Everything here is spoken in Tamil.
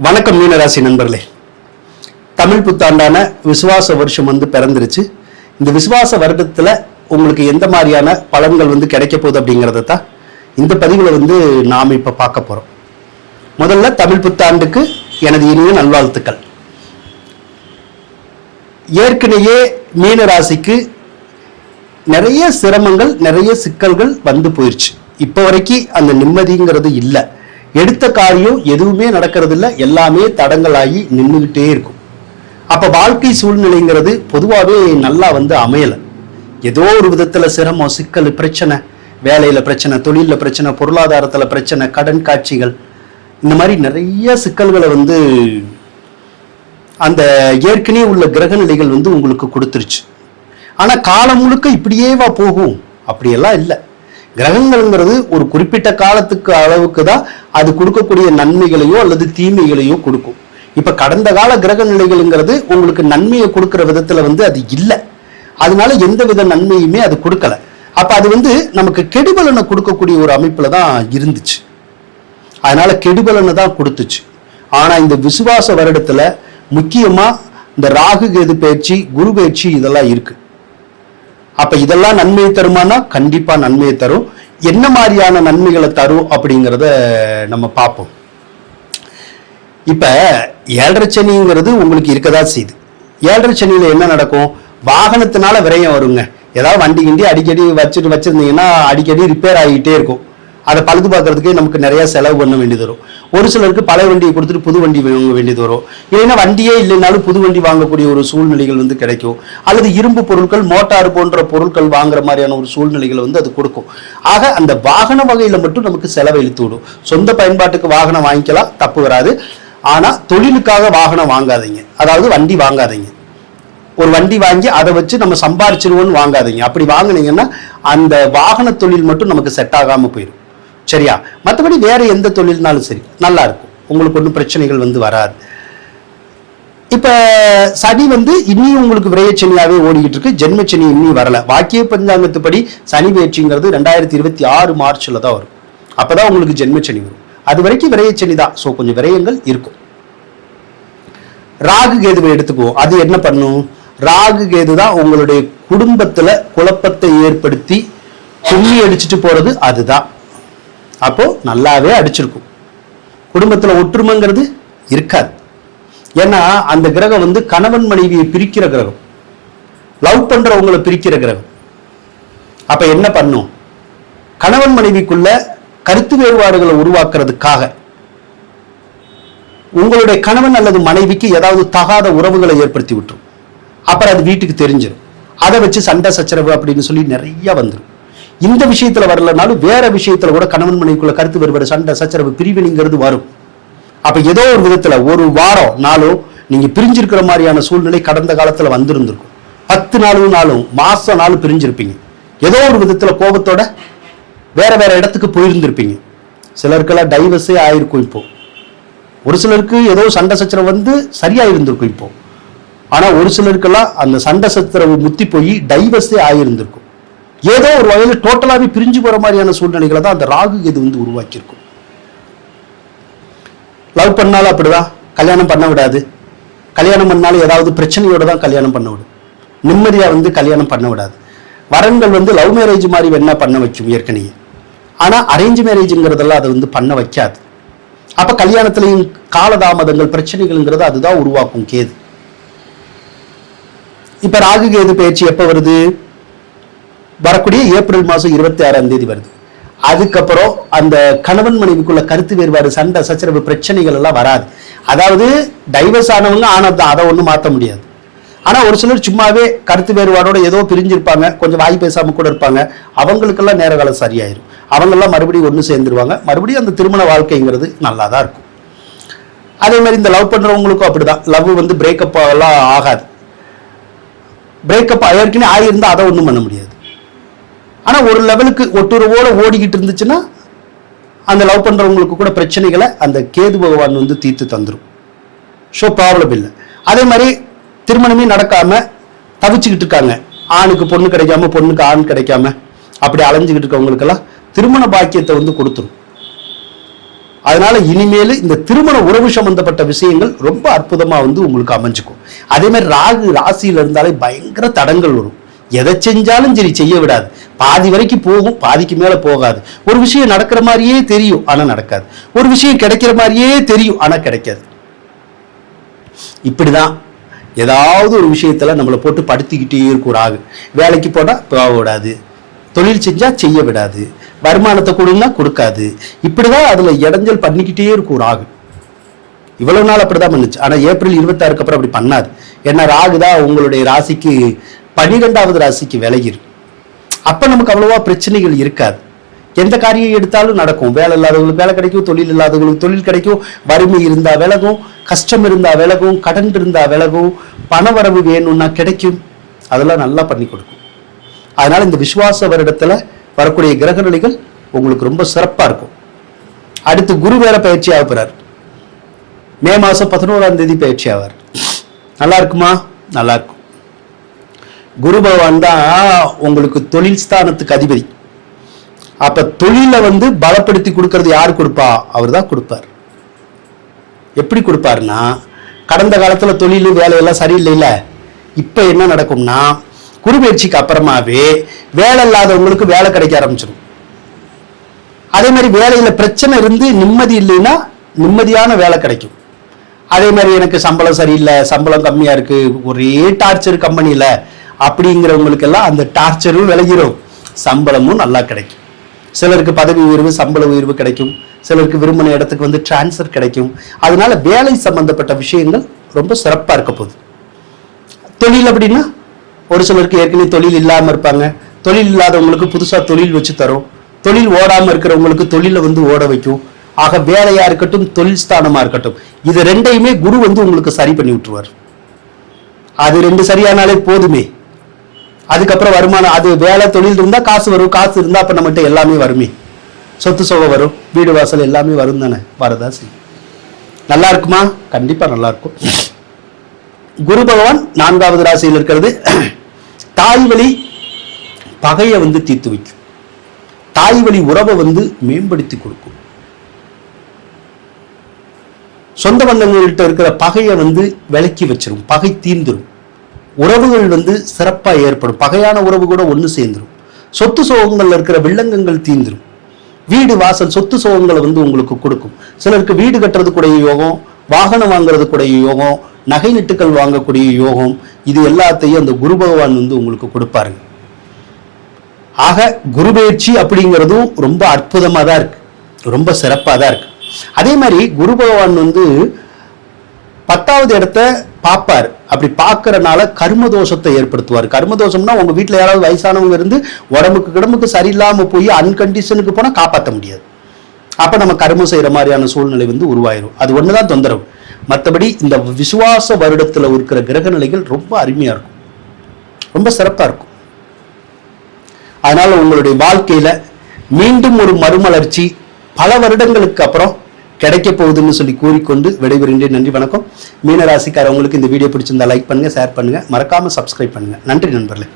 வணக்கம் மீனராசி நண்பர்களே. தமிழ் புத்தாண்டான விசுவாச வருஷம் வந்து பிறந்துருச்சு. இந்த விசுவாச வருடத்தில் உங்களுக்கு எந்த மாதிரியான பலன்கள் வந்து கிடைக்க போகுது அப்படிங்கிறத தான் இந்த பதிவில் வந்து நாம் இப்போ பார்க்க போகிறோம் முதல்ல தமிழ் புத்தாண்டுக்கு எனது இனிய நல்வாழ்த்துக்கள். ஏற்கனவே மீனராசிக்கு நிறைய சிரமங்கள் நிறைய சிக்கல்கள் வந்து போயிடுச்சு இப்போ வரைக்கும் அந்த நிம்மதிங்கிறது இல்லை. எடுத்த காரியம் எதுவுமே நடக்கிறது இல்லை எல்லாமே தடங்களாகி நின்றுக்கிட்டே இருக்கும். அப்போ வாழ்க்கை சூழ்நிலைங்கிறது பொதுவாகவே நல்லா வந்து அமையலை. ஏதோ ஒரு விதத்தில் சிரமம் சிக்கல் பிரச்சனை வேலையில் பிரச்சனை தொழிலில் பிரச்சனை பொருளாதாரத்தில் பிரச்சனை கடன் காட்சிகள் இந்த மாதிரி நிறைய சிக்கல்களை வந்து அந்த ஏற்கனவே உள்ள கிரக நிலைகள் வந்து உங்களுக்கு கொடுத்துருச்சு. ஆனால் காலம் முழுக்க இப்படியேவா போகும்? அப்படியெல்லாம் இல்லை. கிரகங்கள்ங்கிறது ஒரு குறிப்பிட்ட காலத்துக்கு அளவுக்கு தான் அது கொடுக்கக்கூடிய நன்மைகளையோ அல்லது தீமைகளையோ கொடுக்கும். இப்போ கடந்த கால கிரக நிலைகள்ங்கிறது உங்களுக்கு நன்மையை கொடுக்குற விதத்தில் வந்து அது இல்லை. அதனால எந்த வித நன்மையுமே அது கொடுக்கல. அப்போ அது வந்து நமக்கு கெடுபலனை கொடுக்கக்கூடிய ஒரு அமைப்பில் தான் இருந்துச்சு. அதனால கெடுபலனை தான் கொடுத்துச்சு. ஆனால் இந்த விசுவாச வருடத்தில் முக்கியமாக இந்த ராகு கேது பயிற்சி குரு பயிற்சி இதெல்லாம் இருக்குது அப்ப இதெல்லாம் நன்மையை தருமானா? கண்டிப்பா நன்மையை தரும். என்ன மாதிரியான நன்மைகளை தரும் அப்படிங்கிறத நம்ம பார்ப்போம். இப்ப ஏழரை சனிங்கிறது உங்களுக்கு இருக்கதா செய்யுது ஏழரை சனியில என்ன நடக்கும்? வாகனத்தினால விரயம் வருங்க. ஏதாவது வண்டி கிண்டி அடிக்கடி வச்சுட்டு வச்சிருந்தீங்கன்னா அடிக்கடி ரிப்பேர் ஆகிட்டே இருக்கும். அதை பழுது பார்க்குறதுக்கே நமக்கு நிறையா செலவு பண்ண வேண்டியது வரும். ஒரு சிலருக்கு பழைய வண்டியை கொடுத்துட்டு புது வண்டி வாங்க வேண்டியது வரும். இல்லைன்னா வண்டியே இல்லைனாலும் புது வண்டி வாங்கக்கூடிய ஒரு சூழ்நிலைகள் வந்து கிடைக்கும். அல்லது இரும்பு பொருட்கள் மோட்டார் போன்ற பொருட்கள் வாங்குற மாதிரியான ஒரு சூழ்நிலைகளை வந்து அது கொடுக்கும். ஆக அந்த வாகன வகையில் மட்டும் நமக்கு செலவை இழுத்து விடும். சொந்த பயன்பாட்டுக்கு வாகனம் வாங்கிக்கலாம் தப்பு வராது. ஆனால் தொழிலுக்காக வாகனம் வாங்காதீங்க. அதாவது வண்டி வாங்காதீங்க. ஒரு வண்டி வாங்கி அதை வச்சு நம்ம சம்பாரிச்சிருவோன்னு வாங்காதீங்க. அப்படி வாங்கினீங்கன்னா அந்த வாகன தொழில் மட்டும் நமக்கு செட் ஆகாமல் போயிடும் சரியா? மற்றபடி வேற எந்த தொழில்னாலும் சரி நல்லா இருக்கும். உங்களுக்கு ஒன்றும் பிரச்சனைகள் வந்து வராது. இப்ப சனி வந்து இன்னியும் உங்களுக்கு விரையச்சனியாகவே ஓடிக்கிட்டு இருக்கு. ஜென்மச்சனி இன்னும் வரல. வாக்கிய பஞ்சாங்கத்துப்படி சனி பயிற்சிங்கிறது ரெண்டாயிரத்தி இருபத்தி ஆறு மார்ச்சில் தான் வரும். அப்பதான் உங்களுக்கு ஜென்மச்சனி வரும். அது வரைக்கும் விரையச்சனி தான். ஸோ கொஞ்சம் விரயங்கள் இருக்கும். ராகு கேதுவை எடுத்துக்குவோம். அது என்ன பண்ணும்? ராகு கேது தான் உங்களுடைய குடும்பத்துல குழப்பத்தை ஏற்படுத்தி கும்மி அடிச்சுட்டு போறது அதுதான். அப்போ நல்லாவே அடிச்சிருக்கும். குடும்பத்தில் ஒற்றுமைங்கிறது இருக்காது. ஏன்னா அந்த கிரகம் வந்து கணவன் மனைவியை பிரிக்கிற கிரகம். லவ் பண்றவங்களை பிரிக்கிற கிரகம். அப்போ என்ன பண்ணும்? கணவன் மனைவிக்குள்ள கருத்து வேறுபாடுகளை உருவாக்குறதுக்காக உங்களுடைய கணவன் அல்லது மனைவிக்கு ஏதாவது தகாத உறவுகளை ஏற்படுத்தி விட்டுரும். அப்புறம் அது வீட்டுக்கு தெரிஞ்சிடும் அதை வச்சு சண்டை சச்சரவு அப்படின்னு சொல்லி நிறைய வந்துடும் இந்த விஷயத்துல வரலனாலும் வேற விஷயத்துல கூட கணவன் மனைவிக்குள்ள கருத்து வருவது சண்டை சச்சரவு பிரிவினைங்கிறது வரும். அப்ப ஏதோ ஒரு விதத்துல ஒரு வாரம் நாளும் நீங்க பிரிஞ்சிருக்கிற மாதிரியான சூழ்நிலை கடந்த காலத்துல வந்திருந்திருக்கும். பத்து நாளும் நாளும் மாசம் நாளும் பிரிஞ்சிருப்பீங்க. ஏதோ ஒரு விதத்துல கோபத்தோட வேற வேற இடத்துக்கு போயிருந்திருப்பீங்க. சிலருக்கெல்லாம் டைவர்ஸே ஆயிருக்கும் இப்போ. ஒரு சிலருக்கு ஏதோ சண்டை சச்சரவு வந்து சரியா இருந்திருக்கும் இப்போ. ஆனா ஒரு சிலருக்கெல்லாம் அந்த சண்டை சச்சரவு முத்தி போய் டைவர்ஸே ஆகியிருந்திருக்கும் ஏதோ ஒரு வகையில் டோட்டலாவே பிரிஞ்சு போற மாதிரியான சூழ்நிலைகளை தான் அந்த ராகு இது வந்து உருவாக்கியிருக்கும். லவ் பண்ணாலும் அப்படிதான். கல்யாணம் பண்ண விடாது. கல்யாணம் பண்ணாலும் ஏதாவது பிரச்சனையோடு தான் கல்யாணம் பண்ண விடும். நிம்மதியா வந்து கல்யாணம் பண்ண விடாது. வரன்கள் வந்து லவ் மேரேஜ் மாதிரி வேணா பண்ண வைக்கும் ஏற்கனவே. ஆனா அரேஞ்ச் மேரேஜ்ங்கிறதெல்லாம் அதை வந்து பண்ண வைக்காது. அப்போ கல்யாணத்துலேயும் காலதாமதங்கள் பிரச்சனைகள்ங்கிறது அதுதான் உருவாக்கும் கேது. இப்ப ராகு கேது பயிற்சி எப்ப வருது? வரக்கூடிய ஏப்ரல் மாதம் இருபத்தி ஆறாம் தேதி வருது. அதுக்கப்புறம் அந்த கணவன் மனைவிக்குள்ள கருத்து வேறுபாடு சண்டை சச்சரவு பிரச்சனைகள் எல்லாம் வராது. அதாவது டைவர்ஸ் ஆனவங்க ஆனதுதான் அதை ஒன்றும் மாற்ற முடியாது. ஆனால் ஒரு சிலர் சும்மாவே கருத்து வேறுபாடோட ஏதோ பிரிஞ்சிருப்பாங்க. கொஞ்சம் வாய் பேசாமல் கூட இருப்பாங்க. அவங்களுக்கெல்லாம் நேர காலம் சரியாயிரும். அவங்கெல்லாம் மறுபடியும் ஒன்று சேர்ந்துருவாங்க. மறுபடியும் அந்த திருமண வாழ்க்கைங்கிறது நல்லா தான் இருக்கும். அதே மாதிரி இந்த லவ் பண்ணுறவங்களுக்கும் அப்படி தான் லவ் வந்து பிரேக்கப் எல்லாம் ஆகாது. பிரேக்கப் ஏற்கனவே ஆகியிருந்தால் அதை ஒன்றும் பண்ண முடியாது. ஆனால் ஒரு லெவலுக்கு ஒட்டுறவோட ஓடிக்கிட்டு இருந்துச்சுன்னா அந்த லவ் பண்ணுறவங்களுக்கு கூட பிரச்சனைகளை அந்த கேது பகவான் வந்து தீர்த்து தந்துடும் ஸோ ப்ராப்ளம் இல்லை. அதே மாதிரி திருமணமே நடக்காமல் தவிச்சுக்கிட்டு இருக்காங்க. ஆணுக்கு பொண்ணு கிடைக்காம பொண்ணுக்கு ஆண் கிடைக்காம அப்படி அலைஞ்சுக்கிட்டு இருக்கவங்களுக்கெல்லாம் திருமண பாக்கியத்தை வந்து கொடுத்துரும். அதனால இனிமேல் இந்த திருமண உறவு சம்பந்தப்பட்ட விஷயங்கள் ரொம்ப அற்புதமாக வந்து உங்களுக்கு அமைஞ்சுக்கும். அதே மாதிரி ராகு ராசியில இருந்தாலே பயங்கர தடங்கள் வரும். எதை செஞ்சாலும் சரி செய்ய விடாது. பாதி வரைக்கும் போகும் பாதிக்கு மேல போகாது. ஒரு விஷயம் நடக்கிற மாதிரியே தெரியும் ஆனா நடக்காது. ஒரு விஷயம் கிடைக்கிற மாதிரியே தெரியும் ஆனா கிடைக்காது. இப்படிதான் ஏதாவது ஒரு விஷயத்துல நம்மளை போட்டு படுத்திக்கிட்டே இருக்கும் வேலைக்கு போனா போக விடாது. தொழில் செஞ்சா செய்ய விடாது. வருமானத்தை கொடுன்னா கொடுக்காது. இப்படிதான் அதுல இடைஞ்சல் பண்ணிக்கிட்டே இருக்கும் ராகு இவ்வளவு நாள் அப்படிதான் பண்ணுச்சு. ஆனா ஏப்ரல் இருபத்தாறுக்கு அப்புறம் அப்படி பண்ணாது. ஏன்னா ராகு தான் உங்களுடைய ராசிக்கு பன்னிரெண்டாவது ராசிக்கு விலகிரு. அப்போ நமக்கு அவ்வளோவா பிரச்சனைகள் இருக்காது. எந்த காரியம் எடுத்தாலும் நடக்கும். வேலை இல்லாதவங்களுக்கு வேலை கிடைக்கும் தொழில் இல்லாதவங்களுக்கு தொழில் கிடைக்கும் வறுமை இருந்தால் விலகும் கஷ்டம் இருந்தால் விலகும் கடன் இருந்தால் விலகும் பண வரவு வேணும்னா கிடைக்கும். அதெல்லாம் நல்லா பண்ணி கொடுக்கும். அதனால் இந்த விசுவாச வருடத்தில் வரக்கூடிய கிரக நிலைகள் உங்களுக்கு ரொம்ப சிறப்பாக இருக்கும். அடுத்து குரு வேற பயிற்சி ஆகிறார் மே மாதம் பதினோராம் தேதி பயிற்சி ஆவார். நல்லா இருக்குமா? நல்லா இருக்கும். குரு பகவான் தான் உங்களுக்கு தொழில் ஸ்தானத்துக்கு அதிபதி. அப்ப தொழில வந்து பலப்படுத்தி கொடுக்கறது யார் கொடுப்பா? அவர் தான் கொடுப்பார். எப்படி கொடுப்பாருன்னா கடந்த காலத்துல தொழில் வேலையெல்லாம் சரியில்லைல்ல. இப்ப என்ன நடக்கும்னா குருபெயர்ச்சிக்கு அப்புறமாவே வேலை இல்லாதவங்களுக்கு வேலை கிடைக்க ஆரம்பிச்சிடும் அதே மாதிரி வேலையில பிரச்சனை இருந்து நிம்மதி இல்லைன்னா நிம்மதியான வேலை கிடைக்கும். அதே மாதிரி எனக்கு சம்பளம் சரியில்லை சம்பளம் கம்மியா இருக்கு ஒரே டார்ச்சர் கம்பெனியில அப்படிங்கிறவங்களுக்கு எல்லாம் அந்த டார்ச்சரும் விளைகிறோம் சம்பளமும் நல்லா கிடைக்கும். சிலருக்கு பதவி உயர்வு சம்பள உயர்வு கிடைக்கும். சிலருக்கு விரும்பின இடத்துக்கு வந்து டிரான்ஸ்ஃபர் கிடைக்கும். அதனால வேலை சம்பந்தப்பட்ட விஷயங்கள் ரொம்ப சிறப்பாக இருக்க போகுது. தொழில் அப்படின்னா ஒரு சிலருக்கு ஏற்கனவே தொழில் இல்லாமல் இருப்பாங்க. தொழில் இல்லாதவங்களுக்கு புதுசாக தொழில் வச்சு தரும். தொழில் ஓடாமல் இருக்கிறவங்களுக்கு தொழிலை வந்து ஓட வைக்கும். ஆக வேலையாக இருக்கட்டும் தொழில் ஸ்தானமாக இருக்கட்டும். இது ரெண்டையுமே குரு வந்து உங்களுக்கு சரி பண்ணி விட்டுருவார். அது ரெண்டு சரியானாலே போதுமே. அதுக்கப்புறம் வருமானம் அது வேலை தொழில் இருந்தா காசு வரும் காசு இருந்தா அப்ப நம்மகிட்ட எல்லாமே வருமே. சொத்து சுகம் வரும் வீடு வாசல் எல்லாமே வரும் தானே வரதா செய்யும். நல்லா இருக்குமா? கண்டிப்பா நல்லா இருக்கும். குரு பகவான் நான்காவது ராசியில் இருக்கிறது. தாய் வழி பகையை வந்து தீர்த்து வைக்கும். தாய் வழி உறவை வந்து மேம்படுத்தி கொடுக்கும். சொந்த பந்தங்கள்கிட்ட இருக்கிற பகையை வந்து விலக்கி வச்சிடும் பகை தீர்ந்துடும் உறவுகள் வந்து சிறப்பா ஏற்படும். பகையான உறவு கூட ஒன்று சேர்ந்துரும். சொத்து சோகங்கள்ல இருக்கிற வில்லங்கங்கள் தீந்துடும் வீடு வாசல் சொத்து சோகங்களை வந்து உங்களுக்கு கொடுக்கும். சிலருக்கு வீடு கட்டுறதுக்குடைய யோகம் வாகனம் வாங்குறதுக்குடைய யோகம் நகை நட்டுக்கள் வாங்கக்கூடிய யோகம் இது எல்லாத்தையும் அந்த குரு பகவான் வந்து உங்களுக்கு கொடுப்பாருங்க. ஆக குரு பயிற்சி அப்படிங்கிறதும் ரொம்ப அற்புதமாக தான் இருக்கு. ரொம்ப சிறப்பாக தான் இருக்கு. அதே மாதிரி குரு பகவான் வந்து பத்தாவது இடத்த பார்ப்பார் அப்படி பார்க்கறனால கர்மதோஷத்தை ஏற்படுத்துவார். கர்ம தோஷம்னா உங்க வீட்டில் யாராவது வயசானவங்க இருந்து உடம்புக்கு கிடம்புக்கு சரியில்லாமல் போய் அன்கண்டிஷனுக்கு போனால் காப்பாற்ற முடியாது. அப்போ நம்ம கர்மம் செய்கிற மாதிரியான சூழ்நிலை வந்து உருவாயிரும். அது ஒண்ணுதான் தொந்தரவு. மற்றபடி இந்த விசுவாச வருடத்தில் இருக்கிற கிரக நிலைகள் ரொம்ப அருமையாக இருக்கும். ரொம்ப சிறப்பாக இருக்கும். அதனால் உங்களுடைய வாழ்க்கையில் மீண்டும் ஒரு மறுமலர்ச்சி பல வருடங்களுக்கு அப்புறம் கிடைக்க போகுதுன்னு சொல்லி கூறிக்கொண்டு விடைபெறுகின்றேன். நன்றி வணக்கம். மீனராசிக்காரவங்களுக்கு இந்த வீடியோ பிடிச்சிருந்தா லைக் பண்ணுங்க ஷேர் பண்ணுங்க. மறக்காம சப்ஸ்கிரைப் பண்ணுங்க. நன்றி நண்பர்களே.